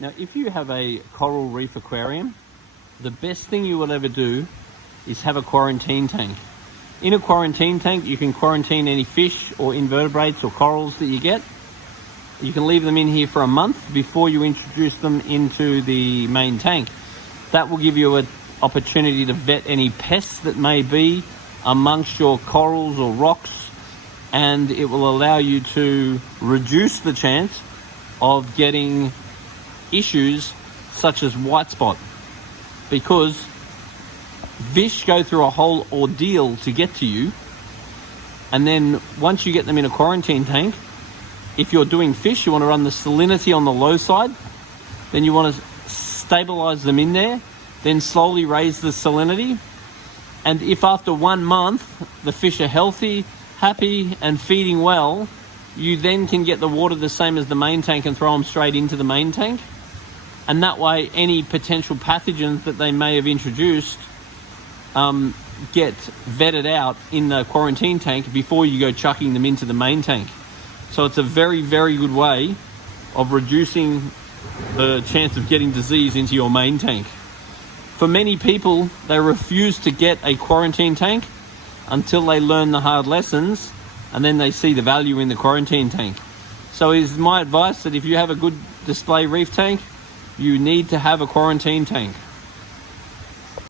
Now, if you have a coral reef aquarium, the best thing you will ever do is have a quarantine tank. In a quarantine tank, you can quarantine any fish or invertebrates or corals that you get. You can leave them in here for a month before you introduce them into the main tank. That will give you an opportunity to vet any pests that may be amongst your corals or rocks, and it will allow you to reduce the chance of getting issues such as white spot, because fish go through a whole ordeal to get to you, and then once you get them in a quarantine tank, if you're doing fish, you want to run the salinity on the low side, then you want to stabilize them in there, then slowly raise the salinity. And if after 1 month the fish are healthy, happy and feeding well, you then can get the water the same as the main tank and throw them straight into the main tank. And that way any potential pathogens that they may have introduced get vetted out in the quarantine tank before you go chucking them into the main tank. So it's a very, very good way of reducing the chance of getting disease into your main tank. For many people, they refuse to get a quarantine tank until they learn the hard lessons, and then they see the value in the quarantine tank. So is my advice that if you have a good display reef tank, you need to have a quarantine tank.